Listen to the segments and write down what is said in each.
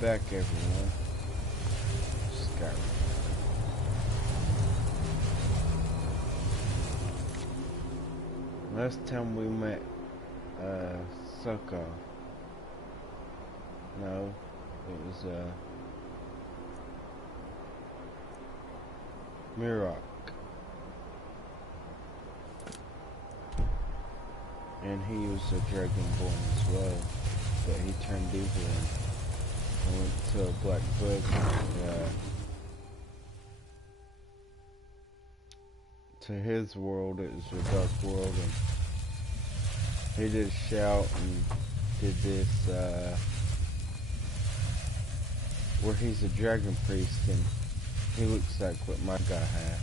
back, everyone. Skyrim. Last time we met, Soko. No, it was, Mirak. And he was a dragonborn as well, but he turned evil and went to a black book. To his world, it was a dark world, and he did shout and did this, where he's a dragon priest, and he looks like what my guy has.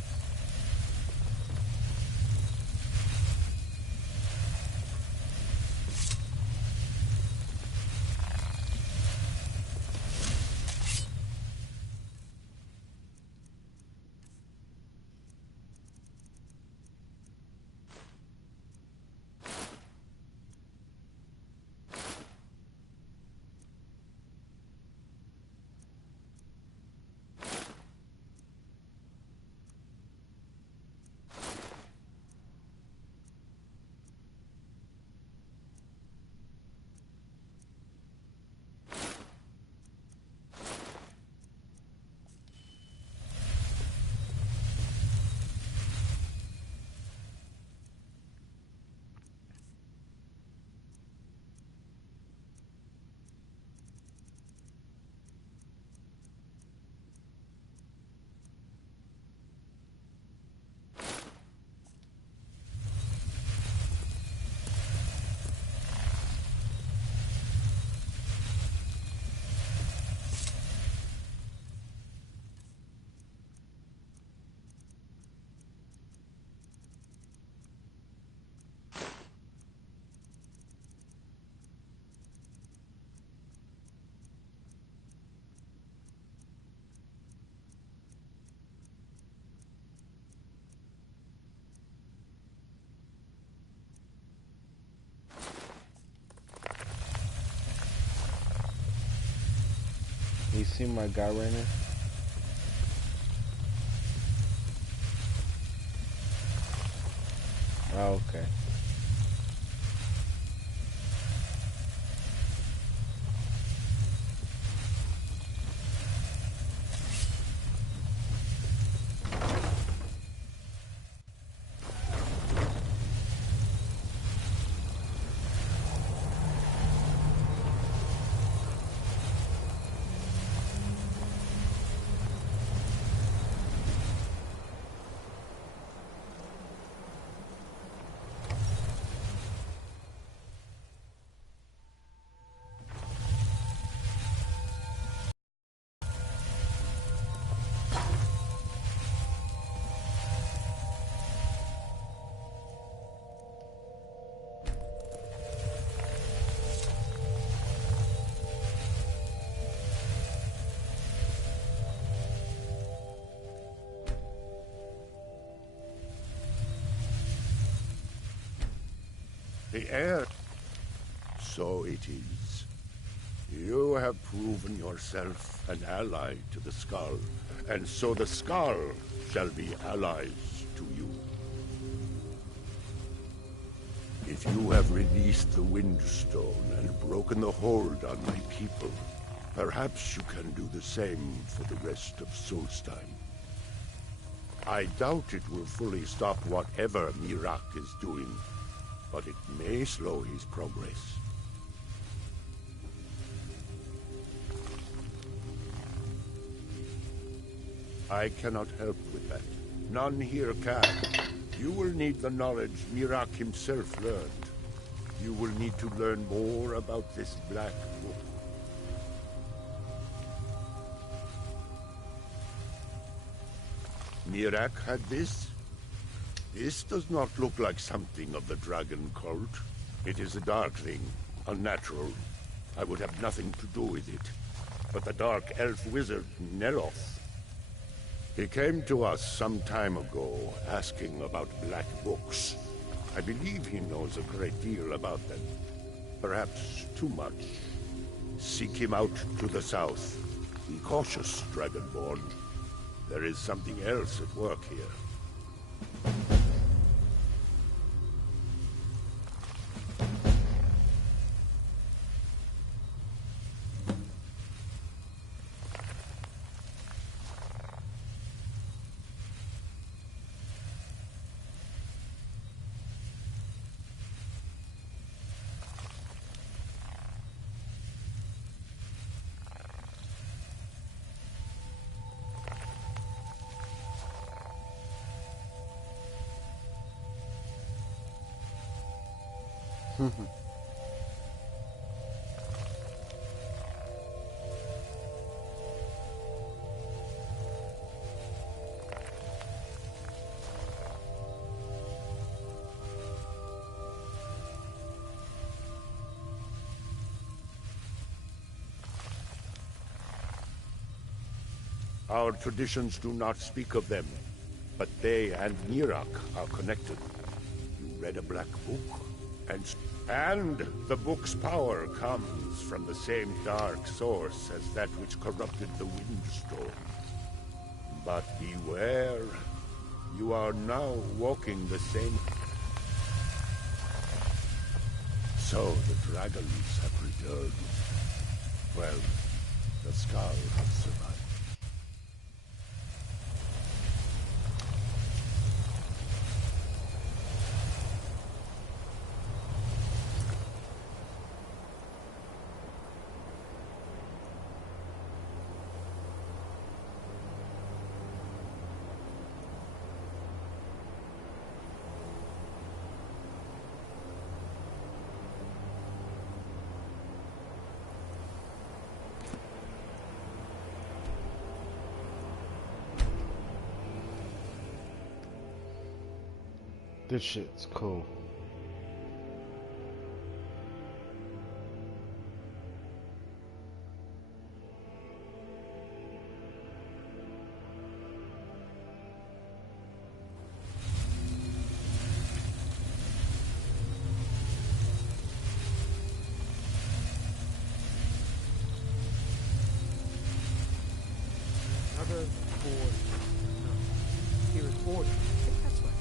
You see my guy right now? Oh, okay. The air. So it is. You have proven yourself an ally to the Skull, and so the Skull shall be allies to you. If you have released the Windstone and broken the hold on my people, perhaps you can do the same for the rest of Solstheim. I doubt it will fully stop whatever Mirak is doing, but it may slow his progress. I cannot help with that. None here can. You will need the knowledge Mirak himself learned. You will need to learn more about this Black Book. Mirak had this? This does not look like something of the dragon cult. It is a darkling, unnatural. I would have nothing to do with it. But the dark elf wizard, Neloth. He came to us some time ago, asking about black books. I believe he knows a great deal about them. Perhaps too much. Seek him out to the south. Be cautious, Dragonborn. There is something else at work here. Our traditions do not speak of them, but they and Mirak are connected. You read a black book, and the book's power comes from the same dark source as that which corrupted the Windstorm. But beware, you are now walking the same... So the dragons have returned. Well, the Skull has survived. This shit's cool. Another board. No. Here is board. I think that's right.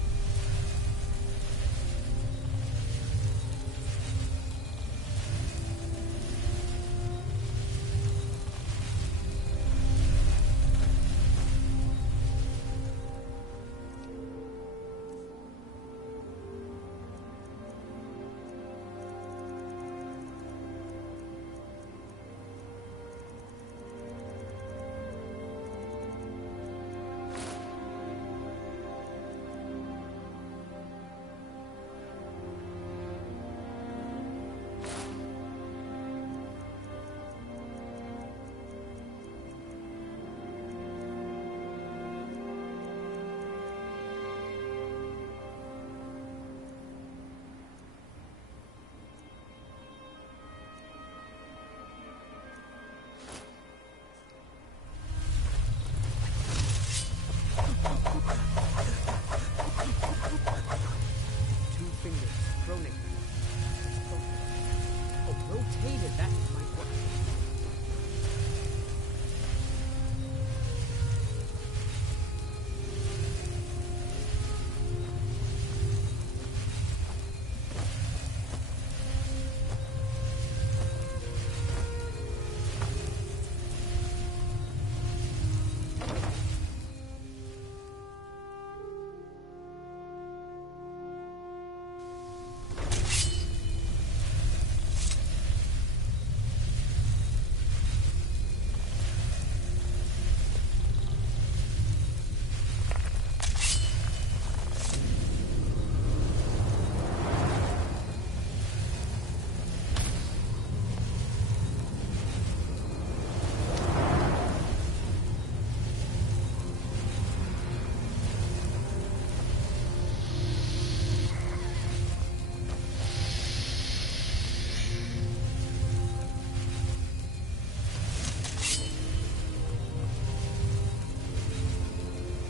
Rotated, that might work.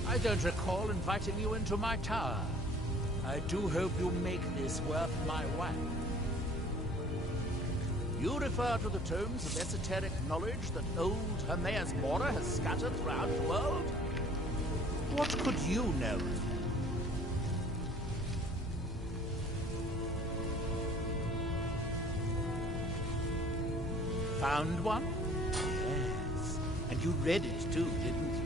I don't recall inviting you into my tower. I do hope you make this worth my while. You refer to the tomes of esoteric knowledge that old Hermaeus Mora has scattered throughout the world? What could you know of them? Found one? Yes. And you read it too, didn't you?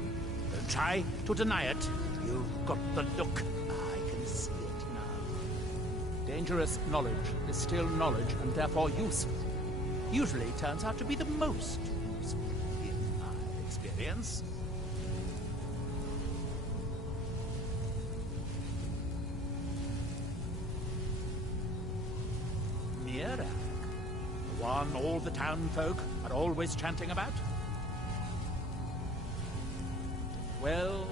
Don't try to deny it. You've got the look. I can see it now. Dangerous knowledge is still knowledge and therefore useful. Usually turns out to be the most useful, in my experience. Mirac, the one all the town folk are always chanting about? Well,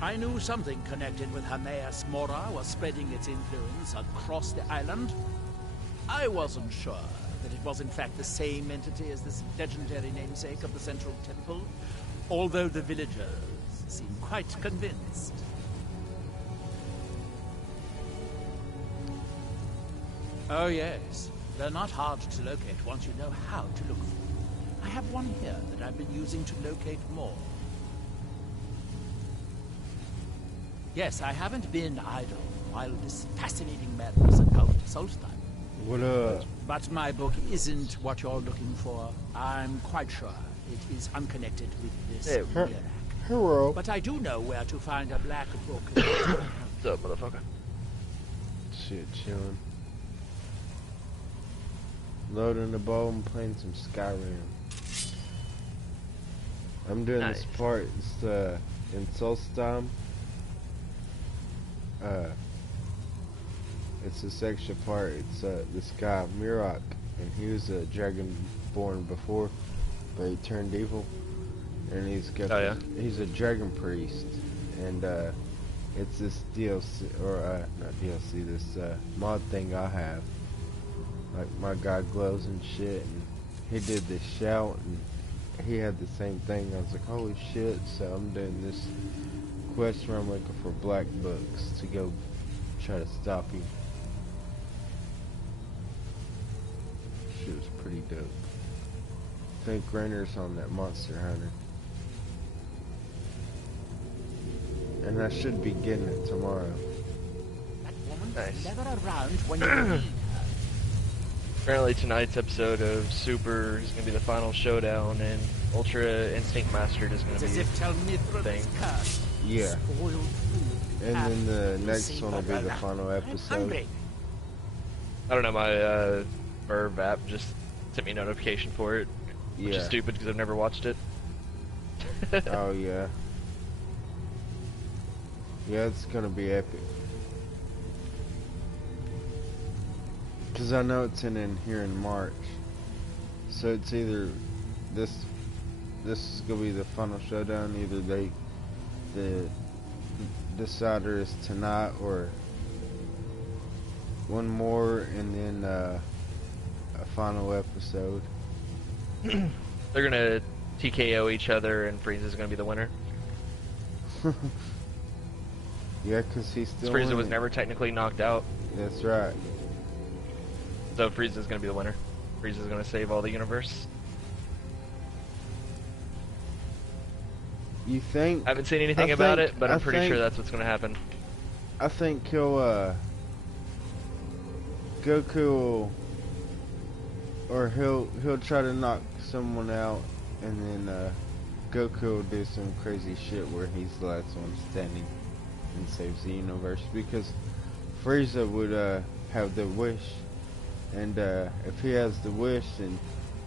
I knew something connected with Hermaeus Mora was spreading its influence across the island. I wasn't sure that it was in fact the same entity as this legendary namesake of the Central Temple, although the villagers seem quite convinced. Oh yes, they're not hard to locate once you know how to look for them. I have one here that I've been using to locate more. Yes, I haven't been idle while this fascinating madness engulfed Solstheim. What up? But my book isn't what you're looking for. I'm quite sure it is unconnected with this Hey, Mirac. Hero. But I do know where to find a black book. What's up, motherfucker? Shit, chilling. Loading the bowl and playing some Skyrim. I'm doing this Nice. part. It's in Solstheim. It's this extra part. It's this guy Mirac, and he was a dragon born before, but he turned evil, and he's got Oh, yeah? he's a dragon priest, and it's this DLC or not DLC, this mod thing I have. Like my guy glows and shit, and he did this shout, and he had the same thing. I was like, holy shit! So I'm doing this quest where I'm looking for black books to go try to stop him. Shit was pretty dope. I think Rainer's on that Monster Hunter. And I should be getting it tomorrow. That woman Nice. is never around when you need. Apparently tonight's episode of Super is going to be the final showdown, and Ultra Instinct Mastered is going It's to as be if Telmithra thing. is cursed. Yeah. Spoiled food. And then the next Receive one will be the banana. final I'm episode. hungry. I don't know, my Verve app just sent me a notification for it, which is Yeah. stupid because I've never watched it. Oh yeah. Yeah, it's gonna be epic. Cause I know it's in here in March, so it's either this is gonna be the final showdown. Either the decider is tonight, or one more, and then a final episode. They're going to TKO each other, and Frieza's going to be the winner. Yeah, cause he's still. Frieza was winning. never technically knocked out, That's right. so Frieza's going to be the winner. Frieza's going to save all the universe. You think? I haven't seen anything I about think- it, but I I'm pretty think- sure that's what's going to happen. I think he'll Goku will, or he'll try to knock someone out, and then Goku will do some crazy shit where he's the last one standing and saves the universe, because Frieza would have the wish, and if he has the wish, then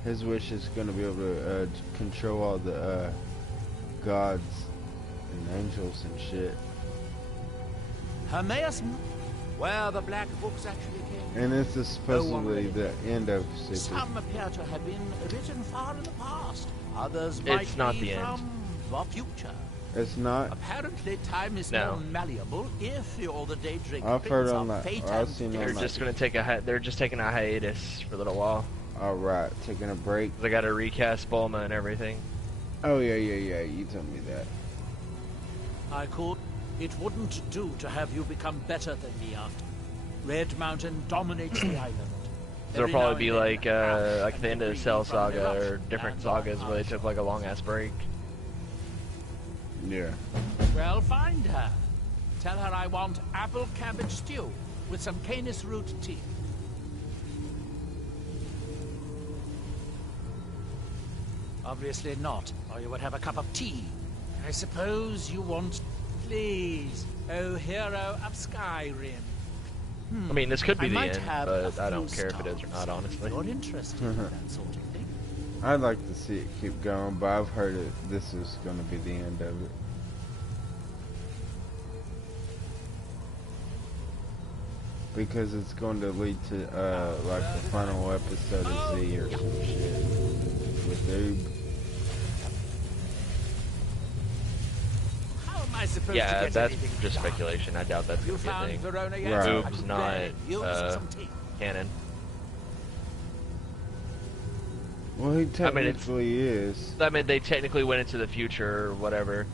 his wish is going to be able to control all the gods and angels and shit. Hermaeus, where the black books actually came. And this is supposedly really the end of Super. Some appear to have been written far in the past. Others might It's not be the end. from the future. It's not. Apparently, time is No. more malleable if you're the Daedric I've Prince heard of on that- fate I've and seen on death. They're that. just going to take they're just taking a hiatus for a little while. Alright, taking a break. They got to recast Bulma and everything. Oh, yeah, you told me that. I could. It wouldn't do to have you become better than me after. Red Mountain dominates the island. There'll probably be like the end of the Cell Saga or different sagas where they took like a long ass break. Yeah. Well, find her. Tell her I want apple cabbage stew with some canis root tea. Obviously not, or you would have a cup of tea. I suppose you want... Please, oh hero of Skyrim. I mean, this could be I the might end, have but a I don't few care if it is or not, stars honestly. if you're interested in that sort of thing. I'd like to see it keep going, but I've heard this is going to be the end of it. Because it's going to lead to, like, the final episode of Z or some shit. With Oob. How am I supposed to Yeah, get that's anything just done? speculation. I doubt that's You going to be a found thing. Verona yet? Right. I Oob's could not, barely use some tea. canon. Well, he technically is. I mean, they technically went into the future or whatever.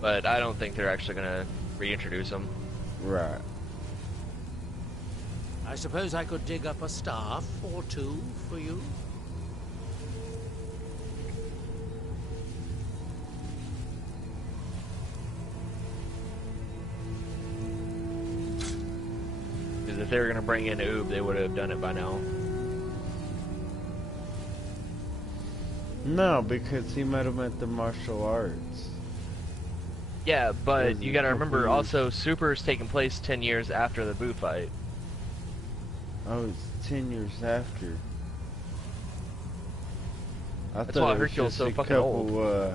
But I don't think they're actually going to reintroduce him. Right. I suppose I could dig up a staff or two for you. Because if they were going to bring in Oob, they would have done it by now. No, because he met him at the martial arts. Yeah, but Was you it got to a remember couple years? also Super's taking place 10 years after the Boo fight. Oh, it's 10 years after. I That's thought why it was Hercule's just so a fucking old. couple,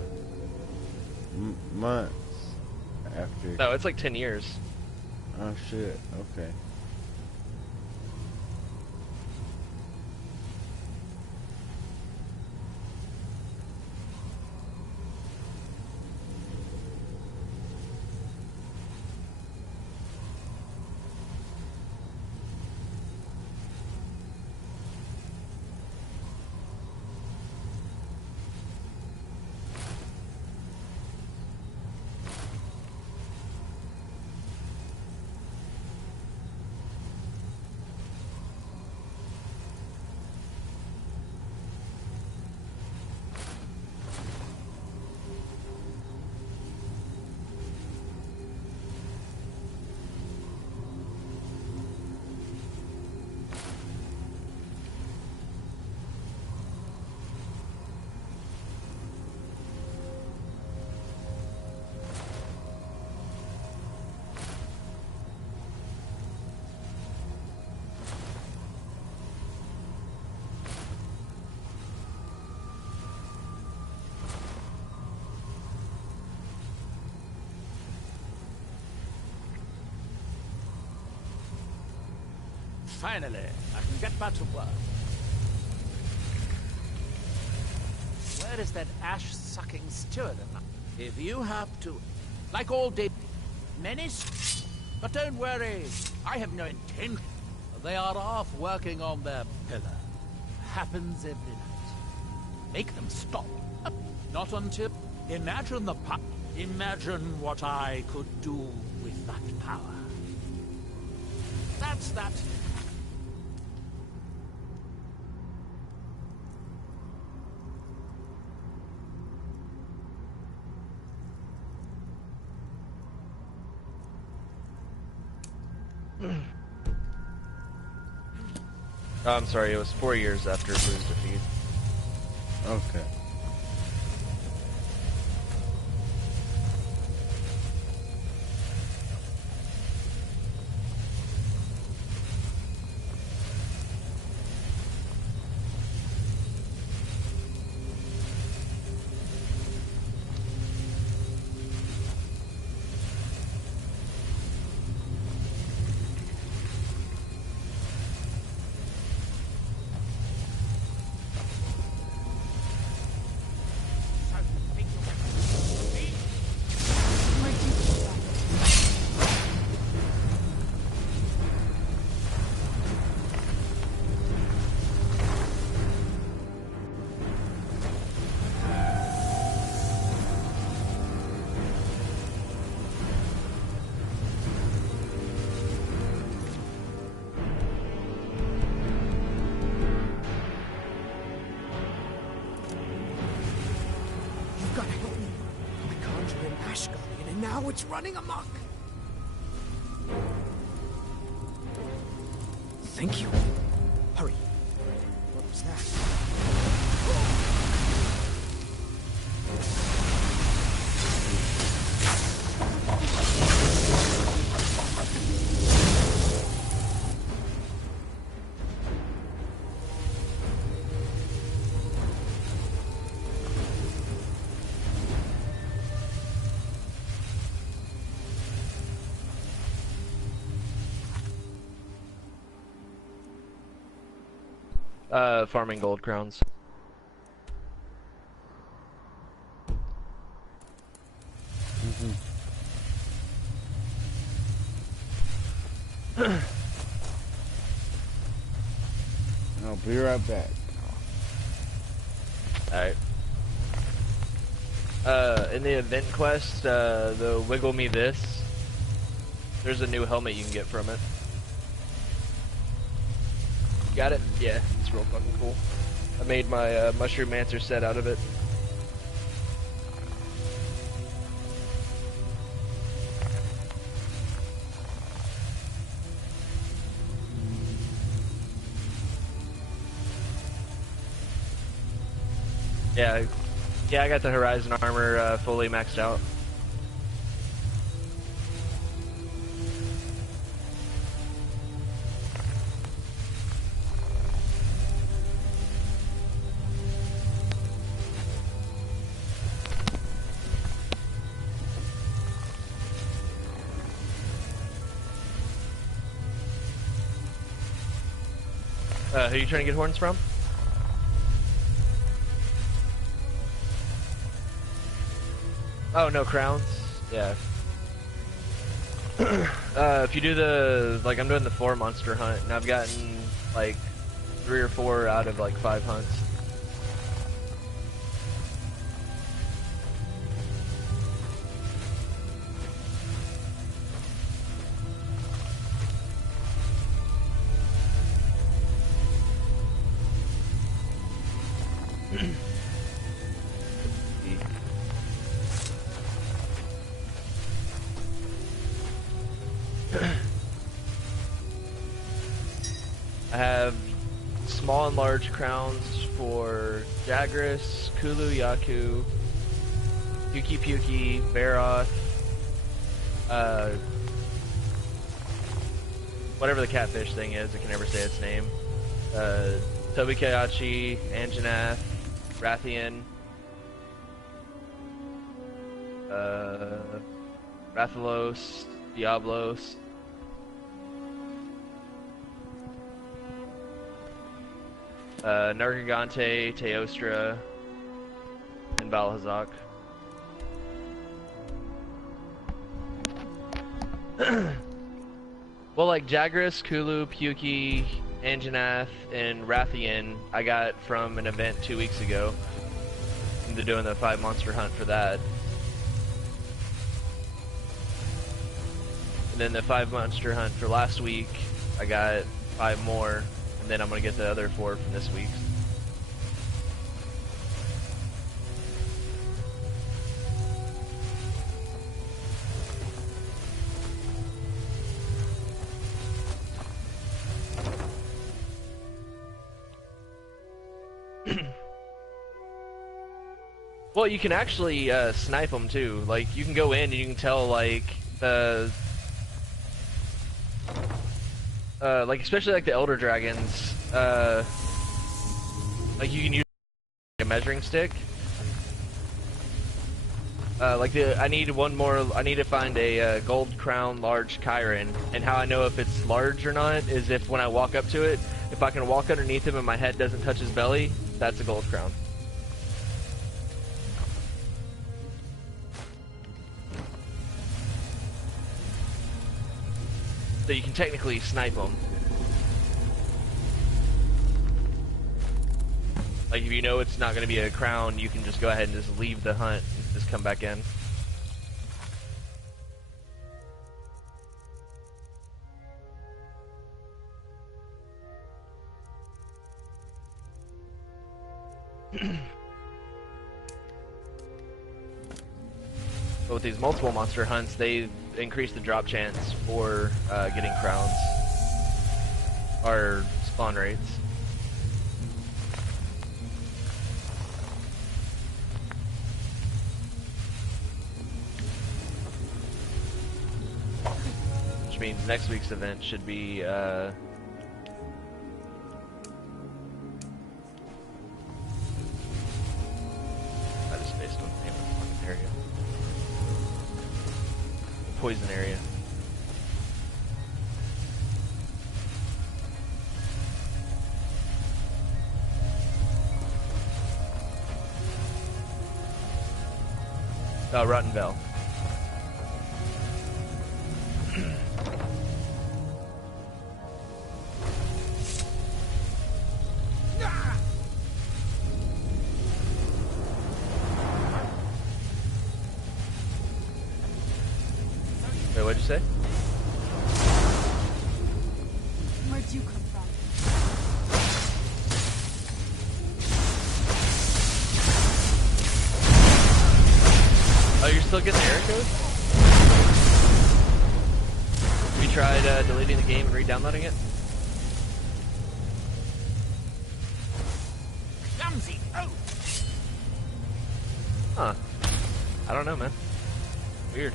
months after. No, it's like 10 years. Oh shit, okay. Finally, I can get back to work. Where is that ash-sucking steward? If you have to, like all day, menace, but don't worry, I have no intention. They are off working on their pillar. Happens every night. Make them stop. Not until. Imagine the power. Imagine what I could do with that power. That's that. Oh, I'm sorry, it was 4 years after Boo's defeat. Okay. Now it's running amok. Thank you. Hurry. What was that? Farming gold crowns. I'll be right back. Alright. In the event quest, the Wiggle Me This, there's a new helmet you can get from it. Got it? Yeah, it's real fucking cool. I made my Mushroom Mancer set out of it. Yeah, I got the Horizon armor fully maxed out. Who are you trying to get horns from? Oh, no crowns? Yeah. If you do the, like, I'm doing the 4 monster hunt, and I've gotten, like, 3 or 4 out of, like, 5 hunts. I have small and large crowns for Jagras, Kulu, Yaku, Puki Puki, Baroth, whatever the catfish thing is, I can never say its name, Tobi Kayachi, Anjanath, Rathian, Rathalos, Diablos, Nargigante, Teostra, and Balhazak. Well, like Jagras, Kulu, Puki, Anjanath, and Rathian, I got from an event 2 weeks ago. They're doing the 5 monster hunt for that. And then the 5 monster hunt for last week, I got 5 more. And then I'm gonna get the other 4 from this week. Well, you can actually snipe them too. Like, you can go in and you can tell, like, the like, especially like the Elder Dragons, like you can use a measuring stick. I need to find a gold crown large Chiron, and how I know if it's large or not is if when I walk up to it, if I can walk underneath him and my head doesn't touch his belly, that's a gold crown. So you can technically snipe them. Like, if you know it's not going to be a crown, you can just go ahead and just leave the hunt and just come back in. But with these multiple monster hunts, they increase the drop chance for getting crowns or spawn rates. Which means next week's event should be that is based on the name of the fucking area. Poison area. Rottenville. Wait, what'd you say? Where'd you come from? Oh, you're still getting the error code? Have you tried deleting the game and re-downloading it? Clumsy! Oh! Huh. I don't know, man. Weird.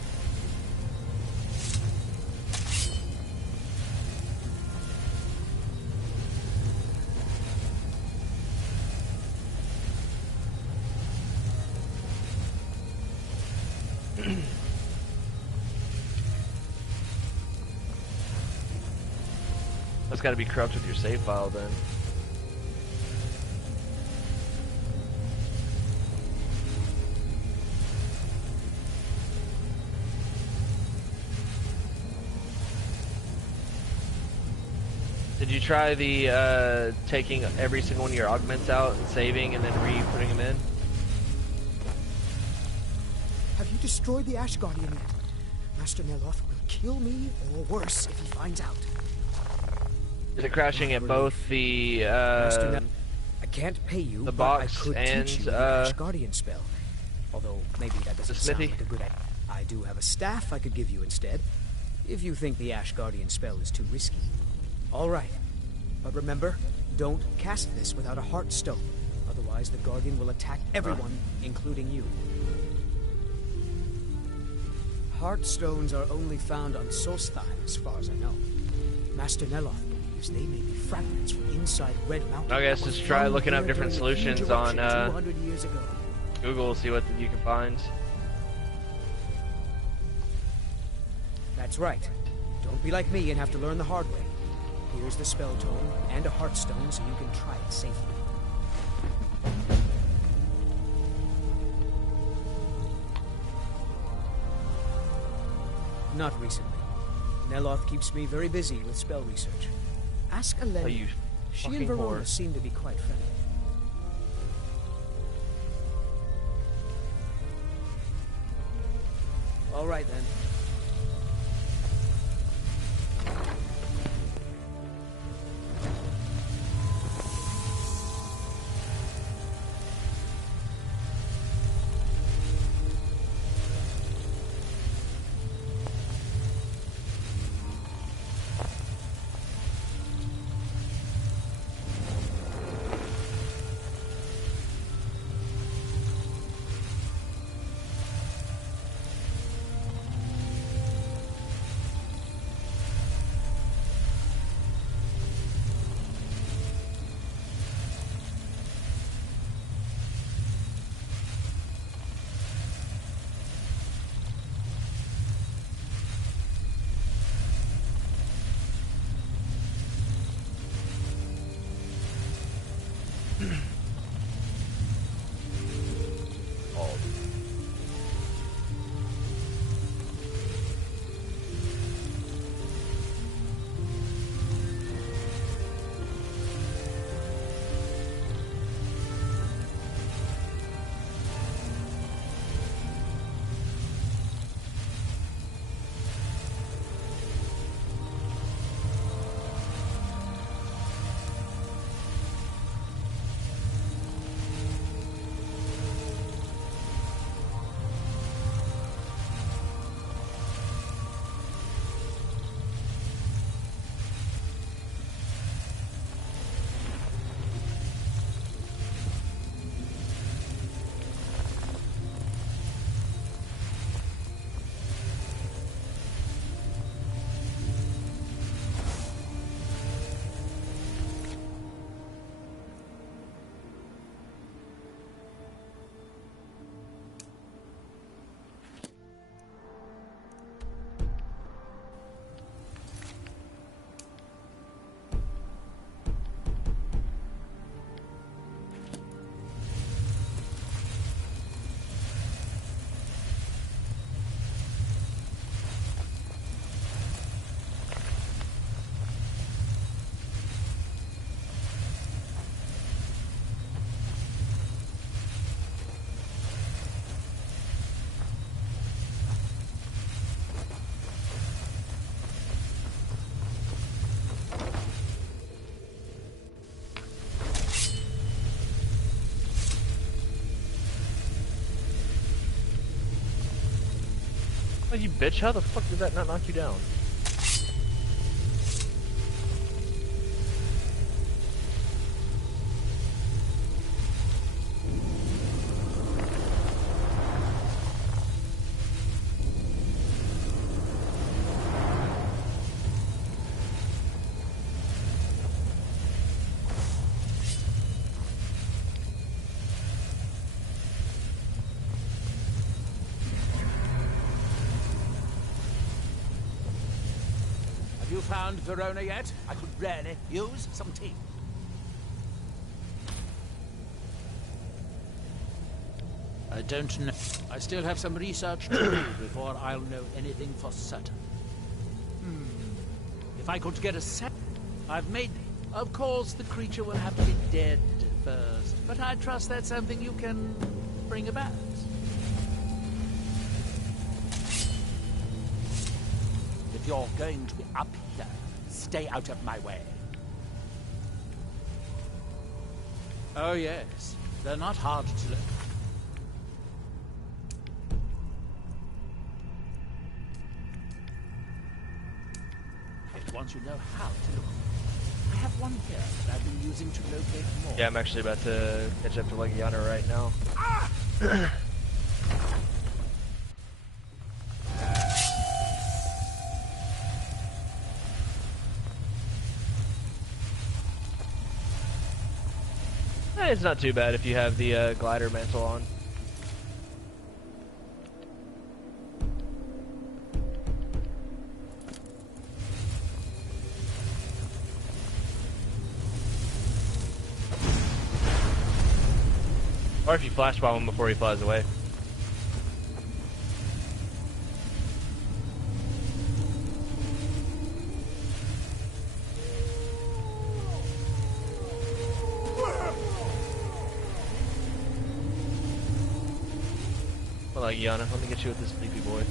That's got to be corrupt with your save file then. Did you try the taking every single one of your augments out and saving and then re-putting them in? Have you destroyed the Ash Guardian yet? Master Neloth will kill me, or worse, if he finds out. Is it crashing at both the Master I can't pay you, the but box I could and teach you the Ash Guardian spell. Although maybe that doesn't sound smithy? like a good idea. I do have a staff I could give you instead, if you think the Ash Guardian spell is too risky. All right, but remember, don't cast this without a Heartstone. Otherwise, the Guardian will attack everyone, including you. Heartstones are only found on Solstheim, as far as I know. Master Neloth believes they may be fragments from inside Red Mountain. I guess that were just try flung looking up here different during the huge solutions on eruption 200 years ago. Google, see what you can find. That's right. Don't be like me and have to learn the hard way. Here's the spell tome and a Heartstone so you can try it safely. Not recently. Neloth keeps me very busy with spell research. Ask Eleni. Oh, you She and fucking Verona whore. seem to be quite friendly. All right then. you bitch, how the fuck did that not knock you down? Have you found Verona yet? I could really use some tea. I don't know. I still have some research to do before I'll know anything for certain. If I could get a set, I've made. Of course, the creature will have to be dead first, but I trust that's something you can bring about. If you're going to be up here, stay out of my way. Oh yes, they're not hard to look. Once you know how to look. I have one here that I've been using to locate more. Yeah, I'm actually about to catch up to Legiana right now. Ah! It's not too bad if you have the glider mantle on. Or if you flash bomb him before he flies away. Well, Yana, let me get you with this sleepy boy.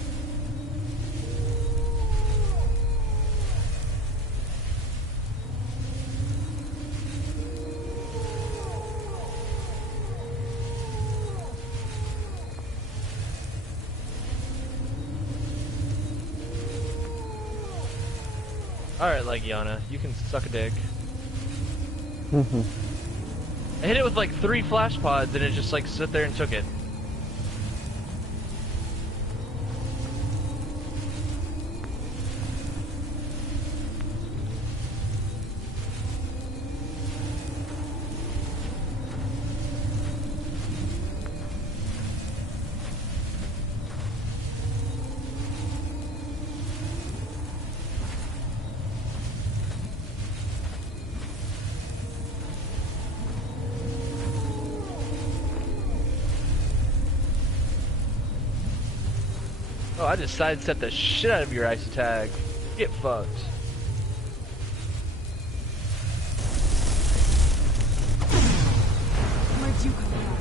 Alright, Legiana, you can suck a dick. I hit it with like 3 flash pods and it just like stood there and took it. Oh, I just sidestepped the shit out of your ice attack. Get fucked. Where'd you come from?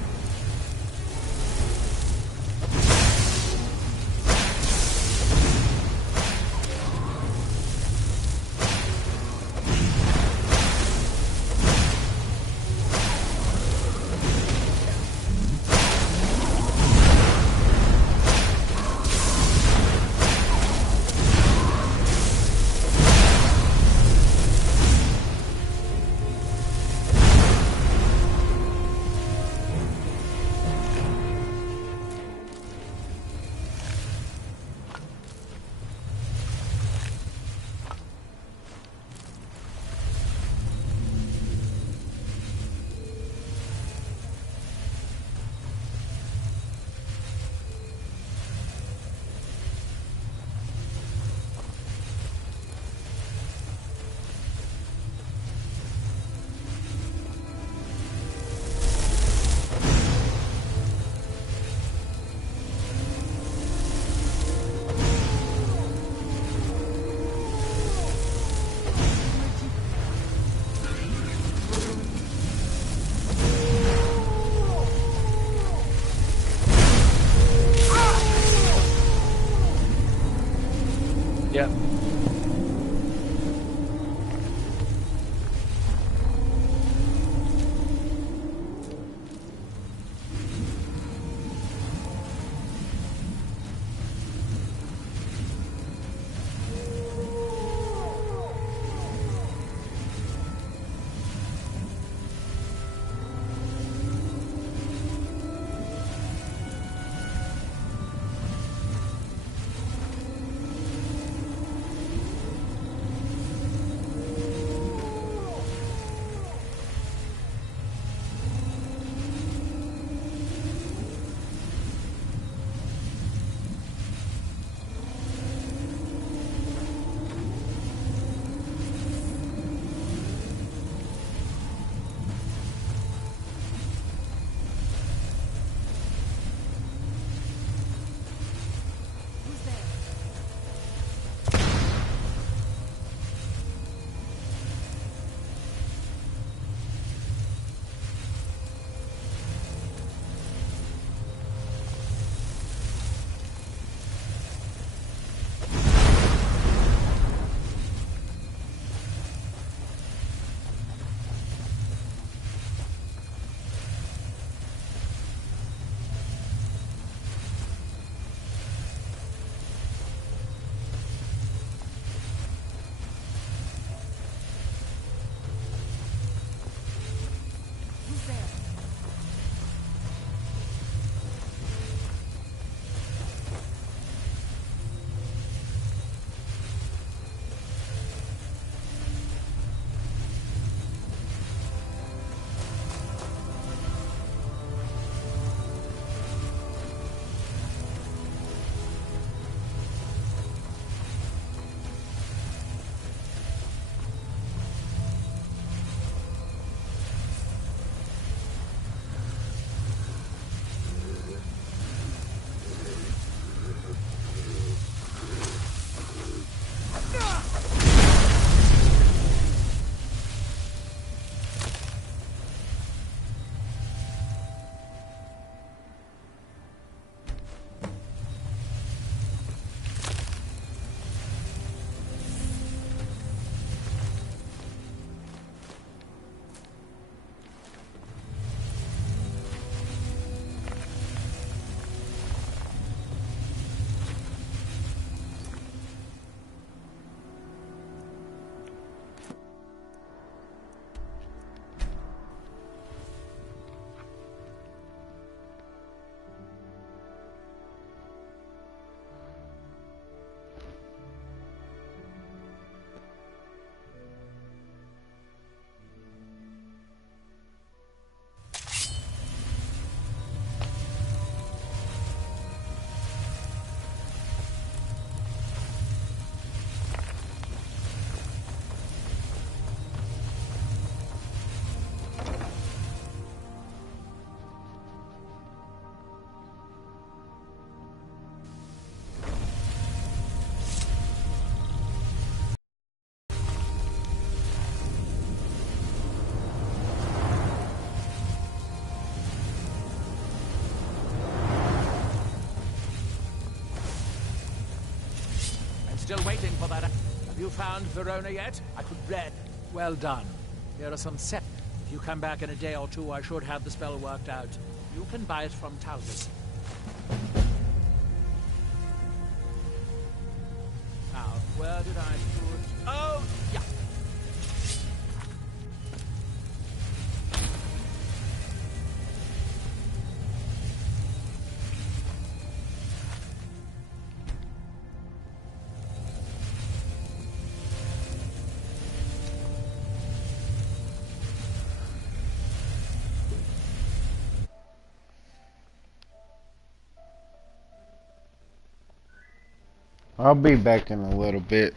waiting for that. Have you found Verona yet? I could read. Well done. Here are some set. If you come back in a day or two, I should have the spell worked out. You can buy it from Talbot. Now, where did I put... Oh, yeah. I'll be back in a little bit.